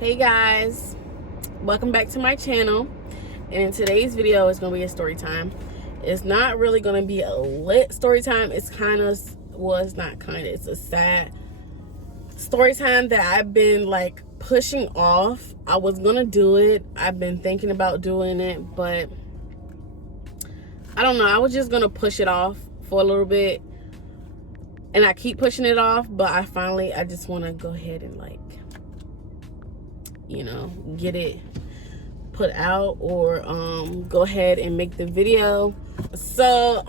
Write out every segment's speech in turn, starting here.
Hey guys, welcome back to my channel. And in today's video, it's gonna be a story time. It's not really gonna be a lit story time. It's kind of, well, it's not kind of, it's a sad story time that I've been like pushing off. I was gonna do it. I've been thinking about doing it, but I don't know. I was just gonna push it off for a little bit, and I keep pushing it off, but I just want to go ahead and like, get it put out, or go ahead and make the video. So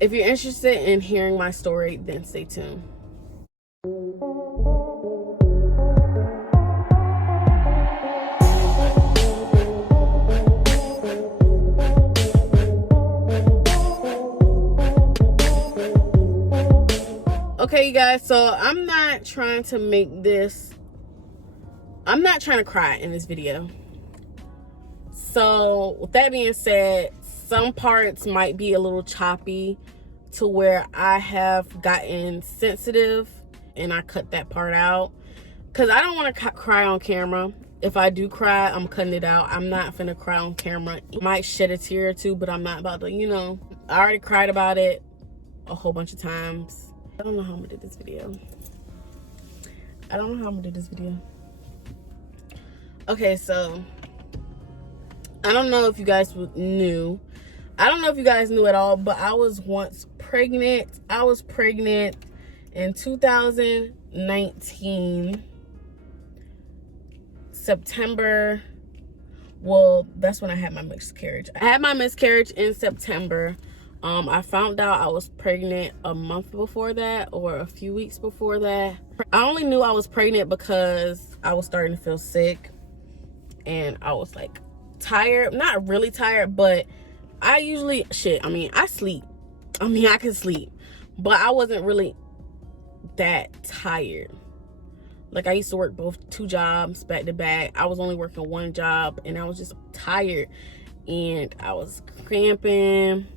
if you're interested in hearing my story, then stay tuned. Okay, you guys, so I'm not trying to cry in this video. So with that being said, some parts might be a little choppy to where I have gotten sensitive, and I cut that part out because I don't want to cry on camera. If I do cry, I'm cutting it out. I'm not finna cry on camera. I might shed a tear or two, but I'm not about to, I already cried about it a whole bunch of times. I don't know how I'm gonna do this video. Okay, so I don't know if you guys knew. I don't know if you guys knew at all, but I was once pregnant. I was pregnant in 2019, September. Well, that's when I had my miscarriage. I had my miscarriage in September. I found out I was pregnant a month before that, or a few weeks before that. I only knew I was pregnant because I was starting to feel sick, and I was like tired. Not really tired, but I usually, I sleep. I can sleep, but I wasn't really that tired. Like, I used to work two jobs back to back. I was only working one job, and I was just tired, and I was cramping.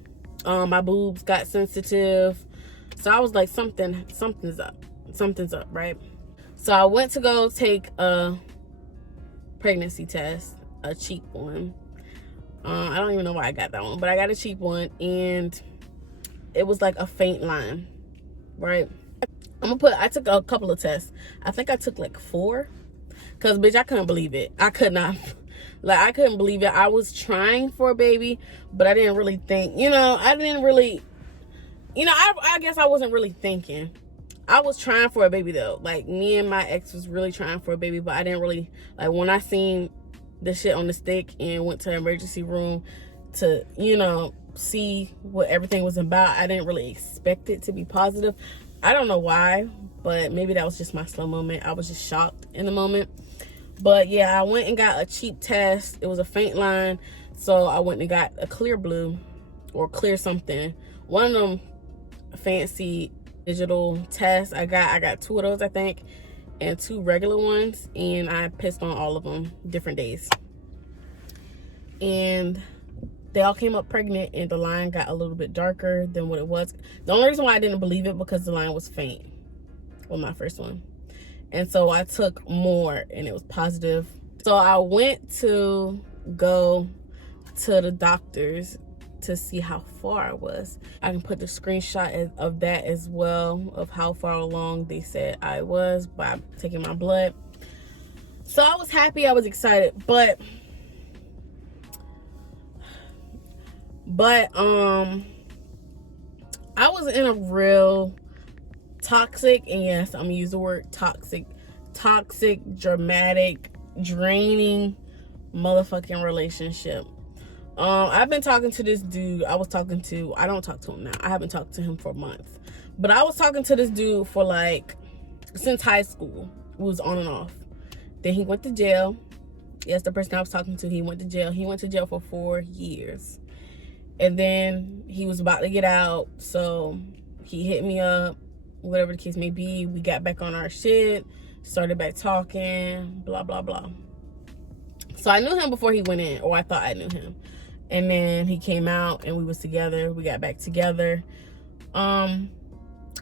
My boobs got sensitive, so I was like, something's up, right? So I went to go take a pregnancy test, a cheap one. I don't even know why I got that one, but I got a cheap one, and it was like a faint line, right? I took a couple of tests. I think I took like 4, because bitch, I couldn't believe it. I could not. Like, I couldn't believe it. I was trying for a baby, but I didn't really think, I guess I wasn't really thinking. I was trying for a baby though. Like, me and my ex was really trying for a baby, but I didn't really, like, when I seen the shit on the stick and went to the emergency room to, see what everything was about, I didn't really expect it to be positive. I don't know why, but maybe that was just my slow moment. I was just shocked in the moment. But yeah, I went and got a cheap test. It was a faint line, so I went and got a clear blue or clear something. One of them fancy digital tests. I got 2 of those, I think, and 2 regular ones, and I pissed on all of them different days. And they all came up pregnant, and the line got a little bit darker than what it was. The only reason why I didn't believe it because the line was faint on my first one. And so I took more, and it was positive. So I went to go to the doctors to see how far I was. I can put the screenshot of that as well, of how far along they said I was by taking my blood. So I was happy, I was excited, but I was in a real toxic, and yes, I'm gonna use the word toxic, dramatic, draining motherfucking relationship. I've been talking to this dude. I don't talk to him now. I haven't talked to him for months, but I was talking to this dude for like since high school. It was on and off. Then he went to jail. Yes, the person I was talking to, he went to jail. He went to jail for 4 years, and then he was about to get out, so he hit me up. Whatever the case may be, we got back on our shit, started back talking, blah blah blah. So I knew him before he went in, or I thought I knew him, and then he came out and we was together. We got back together. A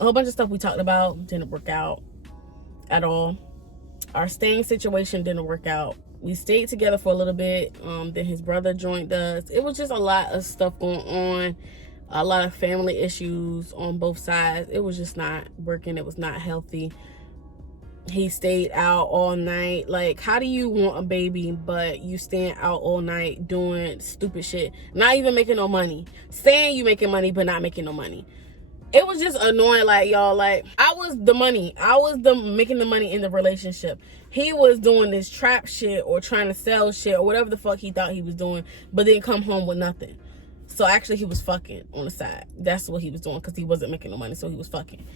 whole bunch of stuff we talked about didn't work out. at all. Our staying situation didn't work out. We stayed together for a little bit. Then his brother joined us. It was just a lot of stuff going on. A lot of family issues on both sides. It was just not working. It was not healthy. He stayed out all night. Like, how do you want a baby, but you staying out all night doing stupid shit? Not even making no money. Saying you making money, but not making no money. It was just annoying. Like, y'all, like, I was the money. I was the making the money in the relationship. He was doing this trap shit or trying to sell shit or whatever the fuck he thought he was doing, but then come home with nothing. So actually he was fucking on the side. That's what he was doing, because he wasn't making no money, so he was fucking.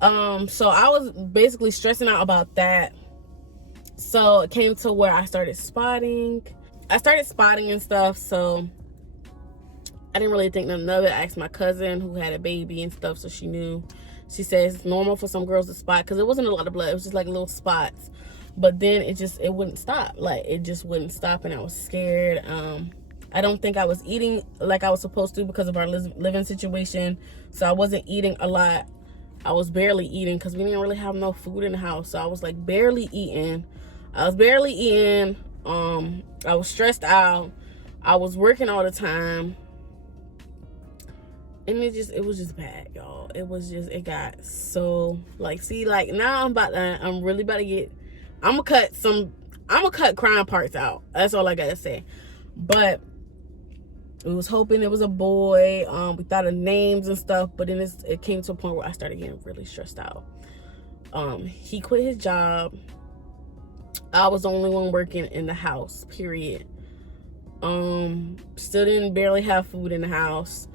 So I was basically stressing out about that. So it came to where I started spotting and stuff. So I didn't really think nothing of it. I asked my cousin who had a baby and stuff, so she knew. She says it's normal for some girls to spot, because it wasn't a lot of blood. It was just like little spots. But then it wouldn't stop. Like, it just wouldn't stop, and I was scared. I don't think I was eating like I was supposed to because of our living situation. So I wasn't eating a lot. I was barely eating because we didn't really have no food in the house. So I was like barely eating. I was stressed out. I was working all the time. And it was just bad, y'all. It got so, like, see, like, now I'm gonna cut crying parts out. That's all I gotta say. But we was hoping it was a boy. We thought of names and stuff, but then it came to a point where I started getting really stressed out. He quit his job. I was the only one working in the house, period. Still didn't barely have food in the house.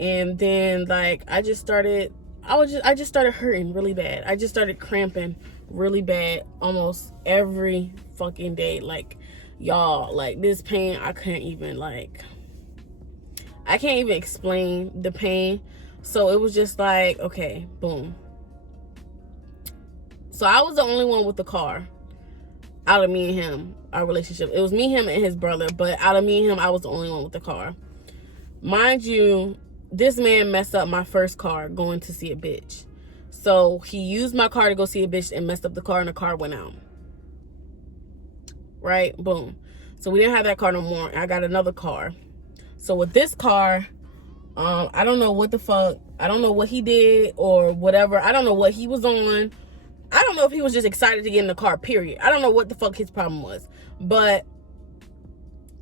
And then, like, I just started hurting really bad. I just started cramping really bad almost every fucking day. Like, y'all, like, this pain, I can't even explain the pain. So it was just like, okay, boom. So I was the only one with the car out of me and him, our relationship. It was me, him, and his brother, but out of me and him, I was the only one with the car. Mind you, this man messed up my first car going to see a bitch. So he used my car to go see a bitch and messed up the car, and the car went out. Right? Boom. So we didn't have that car no more. I got another car. So with this car, I don't know what the fuck. I don't know what he did or whatever. I don't know what he was on. I don't know if he was just excited to get in the car, period. I don't know what the fuck his problem was. But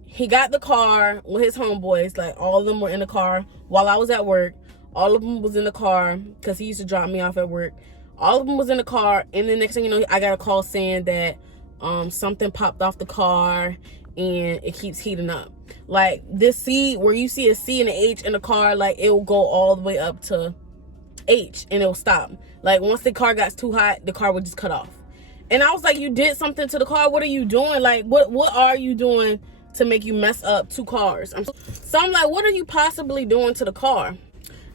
he got the car with his homeboys. Like, all of them were in the car while I was at work. All of them was in the car because he used to drop me off at work. All of them was in the car. And the next thing you know, I got a call saying that something popped off the car and it keeps heating up. Like, this C, where you see a C and an H in the car, like, it will go all the way up to H and it will stop. Like, once the car got too hot, the car would just cut off. And I was like, you did something to the car. What are you doing? Like, what are you doing to make you mess up two cars? So I'm like, what are you possibly doing to the car? And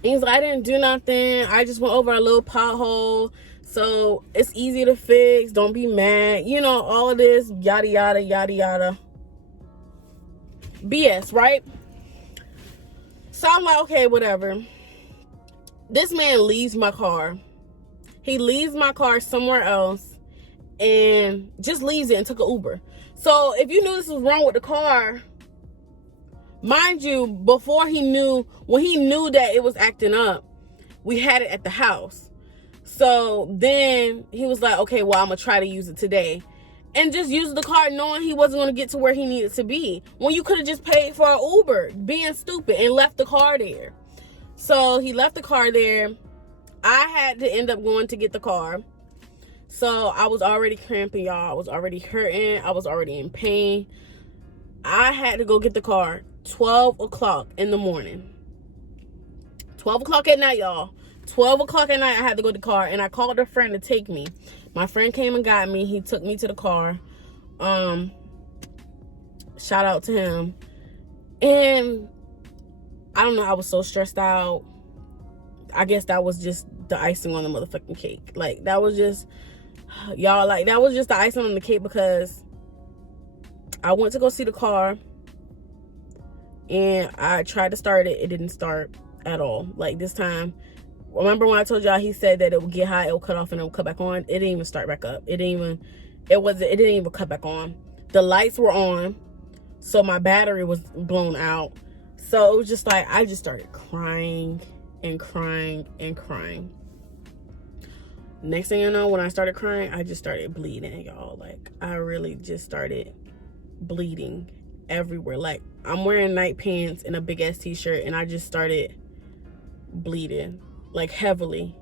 he's like, I didn't do nothing. I just went over a little pothole. So it's easy to fix. Don't be mad. You know, all of this, yada, yada, yada, yada. BS, right? So I'm like, okay, whatever. This man leaves my car. He leaves my car somewhere else and just leaves it and took an Uber. So if you knew this was wrong with the car, mind you, when he knew that it was acting up, we had it at the house. So then he was like, okay, well, I'm going to try to use it today. And just use the car knowing he wasn't going to get to where he needed to be. When you could have just paid for an Uber, being stupid, and left the car there. So he left the car there. I had to end up going to get the car. So I was already cramping, y'all. I was already hurting. I was already in pain. I had to go get the car 12 o'clock in the morning. 12 o'clock at night, y'all. 12 o'clock at night, I had to go to the car. And I called a friend to take me. My friend came and got me. He took me to the car. Shout out to him. And I don't know, I was so stressed out. I guess that was just the icing on the motherfucking cake. Like, that was just, y'all, like, that was just the icing on the cake, because I went to go see the car and I tried to start it. It didn't start at all. Like, this time remember when I told y'all he said that it would get hot, it would cut off, and it would cut back on? It didn't even start back up. It didn't even cut back on. The lights were on, so my battery was blown out. So it was just like, I just started crying and crying and crying. Next thing you know, when I started crying, I just started bleeding, y'all. Like, I really just started bleeding everywhere. Like, I'm wearing night pants and a big ass t-shirt, and I just started bleeding, like, heavily.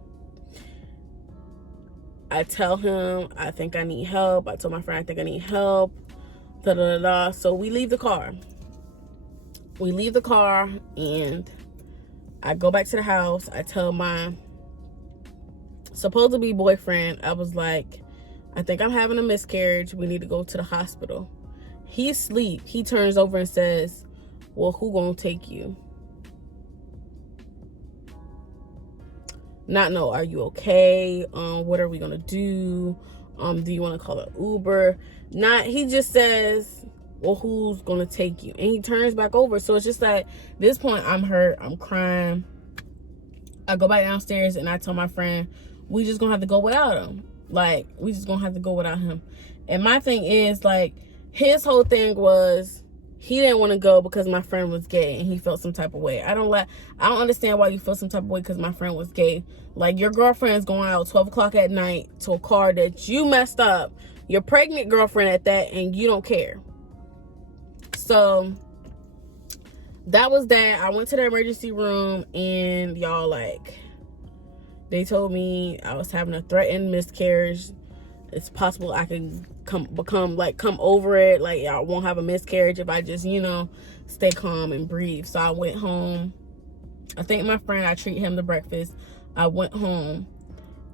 I tell him I think I need help. I told my friend I think I need help. Da da da da. So we leave the car. And I go back to the house. I tell my supposed to be boyfriend, I was like, I think I'm having a miscarriage. We need to go to the hospital. He's asleep. He turns over and says, well, who gonna take you? Not know, are you okay? What are we gonna do? Do you want to call an Uber? He just says, well, who's gonna take you? And he turns back over. So it's just like, this point, I'm hurt, I'm crying. I go back downstairs and I tell my friend, we just gonna have to go without him. Like, we just gonna have to go without him. And my thing is, like, his whole thing was he didn't want to go because my friend was gay and he felt some type of way. I don't understand why you feel some type of way because my friend was gay. Like, your girlfriend's going out 12 o'clock at night to a car that you messed up. Your pregnant girlfriend at that, and you don't care. So that was that. I went to the emergency room, and y'all, like, they told me I was having a threatened miscarriage. It's possible I can come over it. Like, I won't have a miscarriage if I just, stay calm and breathe. So I went home. I think my friend, I treat him to breakfast. I went home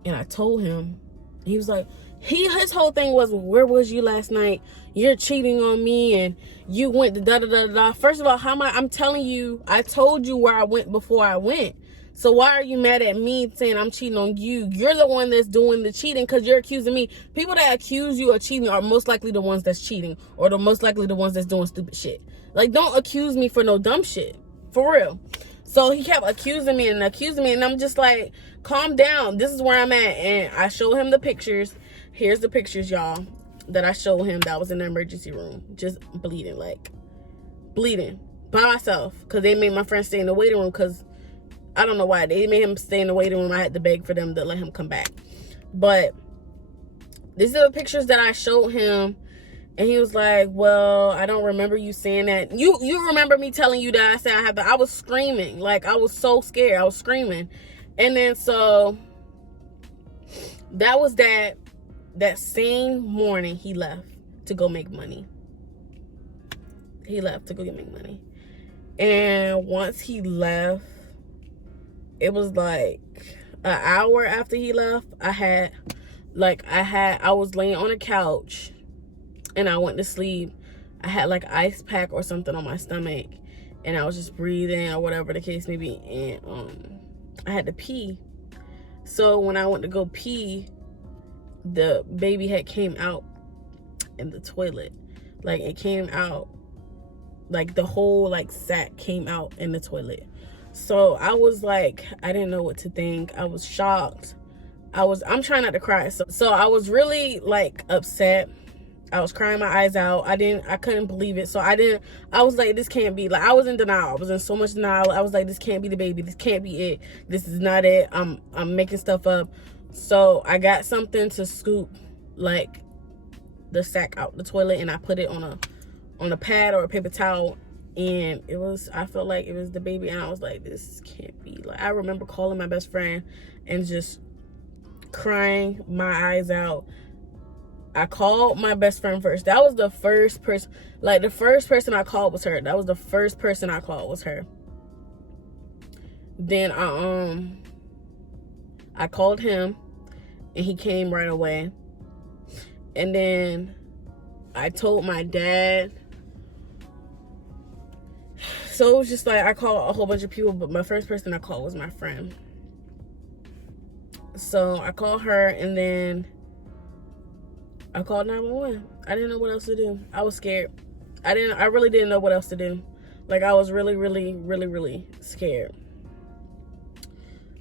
and I told him. He was like, his whole thing was, well, where was you last night? You're cheating on me and you went to da da da da. First of all, I'm telling you, I told you where I went before I went. So why are you mad at me saying I'm cheating on you? You're the one that's doing the cheating because you're accusing me. People that accuse you of cheating are most likely the ones that's cheating, or the most likely the ones that's doing stupid shit. Like, don't accuse me for no dumb shit. For real. So he kept accusing me, and I'm just like, calm down. This is where I'm at. And I showed him the pictures. Here's the pictures, y'all, that I showed him that was in the emergency room. Just bleeding by myself, because they made my friend stay in the waiting room because I don't know why. They made him stay in the waiting room. I had to beg for them to let him come back. But these are the pictures that I showed him. And he was like, well, I don't remember you saying that. You remember me telling you that I said I was screaming. Like, I was so scared. I was screaming. And then so that was that. That same morning, he left to go make money. He left to go make money. And once he left, it was like an hour after he left, I was laying on a couch and I went to sleep. I had like ice pack or something on my stomach, and I was just breathing or whatever the case may be. And I had to pee. So when I went to go pee, the baby had came out in the toilet. Like, it came out, like the whole like sack came out in the toilet. So I was like, I didn't know what to think. I was shocked. I'm trying not to cry. So I was really like upset. I was crying my eyes out. I couldn't believe it. So I was like, this can't be. Like, I was in denial. I was in so much denial. I was like, this can't be the baby. This can't be it. This is not it. I'm making stuff up. So I got something to scoop like the sack out the toilet, and I put it on a pad or a paper towel, and I felt like it was the baby, and I was like, this can't be. Like, I remember calling my best friend and just crying my eyes out. I called my best friend first. That was the first person. Like, the first person I called was her. That was the first person I called was her. Then I called him, and he came right away. And then I told my dad. So it was just like, I called a whole bunch of people, but my first person I called was my friend. So I called her, and then I called 911. I didn't know what else to do. I was scared. I really didn't know what else to do. Like, I was really, really, really, really scared.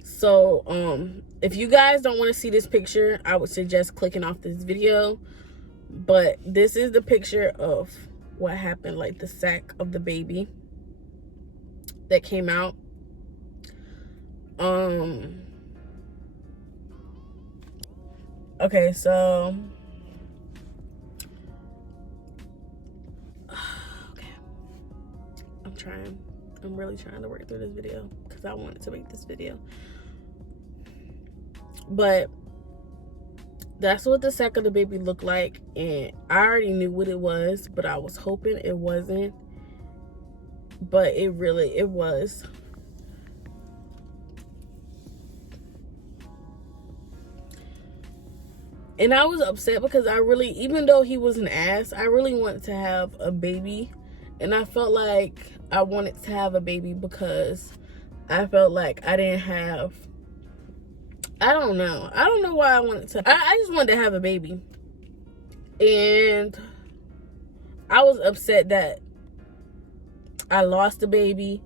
So So if you guys don't want to see this picture, I would suggest clicking off this video. But this is the picture of what happened, like the sack of the baby that came out. Okay, so okay, I'm really trying to work through this video because I wanted to make this video. But that's what the sack of the baby looked like, and I already knew what it was, but I was hoping it wasn't. But it was. And I was upset because I really, even though he was an ass, I really wanted to have a baby. And I felt like I wanted to have a baby because I felt like I didn't have, I don't know why I wanted to. I just wanted to have a baby. And I was upset that I lost the baby.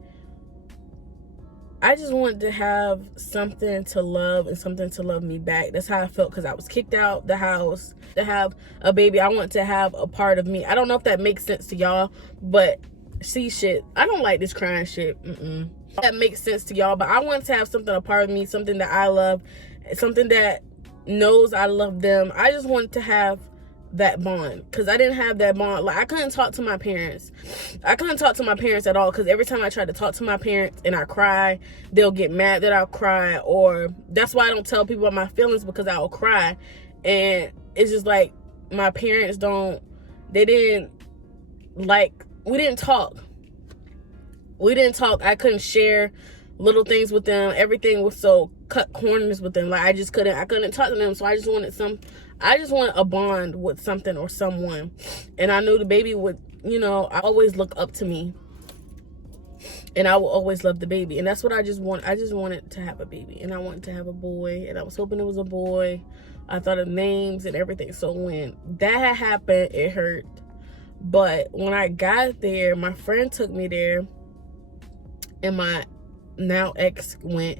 I just wanted to have something to love and something to love me back. That's how I felt, because I was kicked out the house. To have a baby, I want to have a part of me. I don't know if that makes sense to y'all, but see, shit, I don't like this crying shit. That makes sense to y'all, but I want to have something, a part of me, something that I love, something that knows I love them. I just wanted to have that bond, because I didn't have that bond. Like, I couldn't talk to my parents. I couldn't talk to my parents at all, because every time I try to talk to my parents and I cry, they'll get mad that I'll cry. Or that's why I don't tell people about my feelings, because I'll cry. And it's just like, my parents we didn't talk. I couldn't share little things with them. Everything was so cut corners with them. Like, I couldn't talk to them. So I just wanted a bond with something or someone. And I knew the baby would, I always look up to me. And I will always love the baby. And that's what I just want. I just wanted to have a baby. And I wanted to have a boy. And I was hoping it was a boy. I thought of names and everything. So when that had happened, it hurt. But when I got there, my friend took me there. And my now ex went.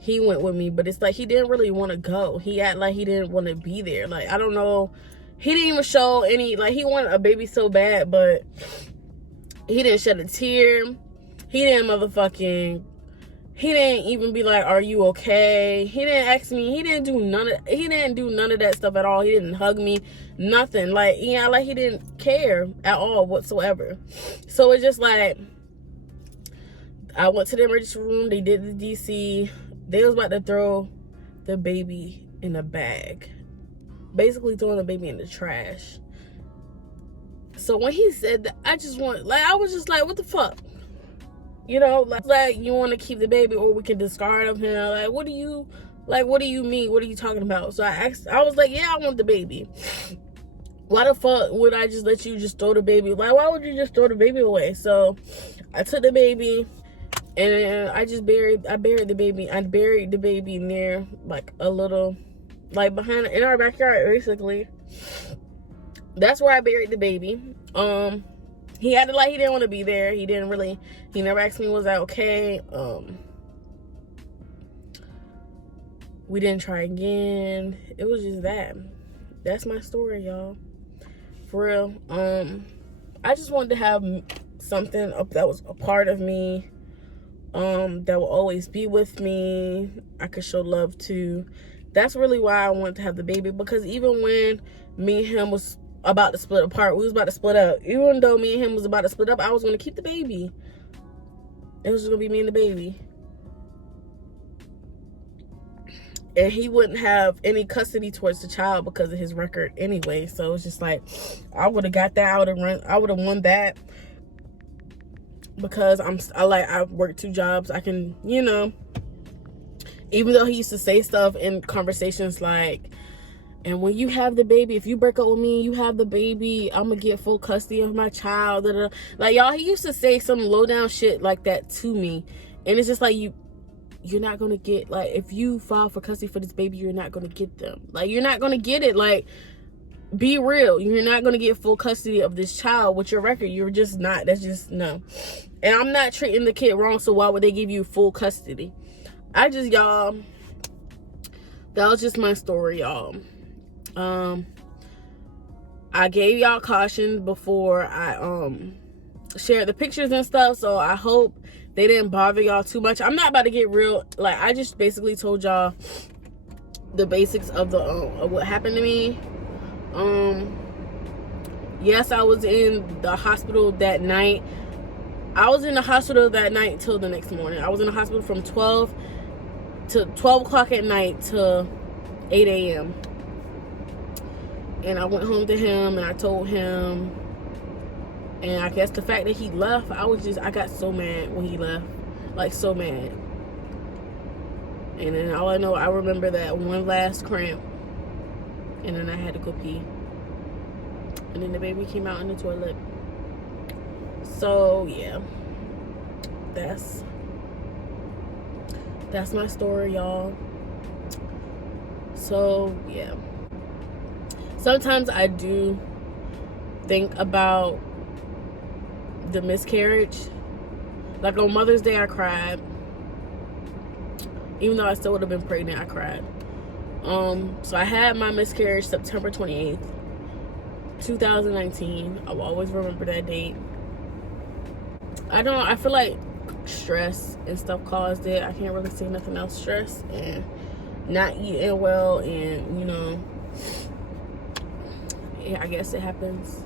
He went with me, but it's like he didn't really want to go. He acted like he didn't want to be there. Like, I don't know. He didn't even show any, like, he wanted a baby so bad, but he didn't shed a tear. He didn't even be like, are you okay? He didn't ask me. He didn't do none of that stuff at all. He didn't hug me, nothing. Like, like he didn't care at all whatsoever. So it's just like, I went to the emergency room. They did the DC. They was about to throw the baby in a bag. Basically throwing the baby in the trash. So when he said that, I was just like, what the fuck? Like you want to keep the baby or we can discard of him. Like, what do you mean? What are you talking about? So I was like, yeah, I want the baby. Why the fuck would I just let you just throw the baby? Like, why would you just throw the baby away? So I took the baby. And I buried the baby. I buried the baby near, like, a little, like, behind, in our backyard, basically. That's where I buried the baby. He acted like he didn't want to be there. He never asked me, was I okay? We didn't try again. It was just that. That's my story, y'all. For real. I just wanted to have something that was a part of me. That will always be with me. I could show love to. That's really why I wanted to have the baby, because even when me and him was about to split apart, we was about to split up. Even though me and him was about to split up, I was going to keep the baby. It was just going to be me and the baby. And he wouldn't have any custody towards the child because of his record anyway. So it's just like, I would have got that. I would have won that. Because I work 2 jobs. I can, even though he used to say stuff in conversations like, and when you have the baby, if you break up with me, you have the baby, I'm gonna get full custody of my child. Da, da. Like, y'all, he used to say some low down shit like that to me. And it's just like, you're not gonna get, like, if you file for custody for this baby, you're not gonna get them. Like, you're not gonna get it. Like, be real. You're not gonna get full custody of this child with your record. You're just not. That's just, no. And I'm not treating the kid wrong, so why would they give you full custody? Y'all, that was just my story, y'all. I gave y'all caution before I shared the pictures and stuff, so I hope they didn't bother y'all too much. I'm not about to get real, like, I just basically told y'all the basics of the of what happened to me. Yes, I was in the hospital that night. I was in the hospital that night till the next morning. I was in the hospital from 12 o'clock at night to 8 a.m. And I went home to him and I told him. And I guess the fact that he left, I got so mad when he left. Like, so mad. And then all I know, I remember that one last cramp. And then I had to go pee. And then the baby came out in the toilet. So, yeah. That's my story, y'all. So, yeah. Sometimes I do think about the miscarriage. Like on Mother's Day, I cried. Even though I still would have been pregnant, I cried. So I had my miscarriage September 28th, 2019. I will always remember that date. I feel like stress and stuff caused it. I can't really say nothing else. Stress and not eating well, and you know, yeah, I guess it happens.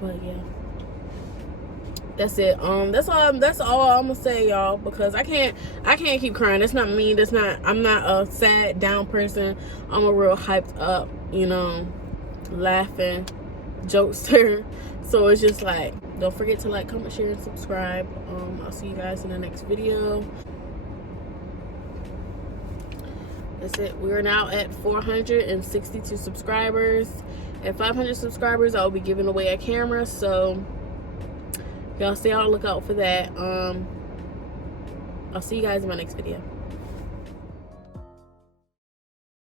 But yeah, that's it. That's all I'm gonna say, y'all, because I can't keep crying. That's not me. I'm not a sad, down person. I'm a real hyped up, you know, laughing jokester. So it's just like, don't forget to like, comment, share, and subscribe. I'll see you guys in the next video. That's it. We are now at 462 subscribers. At 500 subscribers, I'll be giving away a camera. So y'all stay on the lookout for that. I'll see you guys in my next video.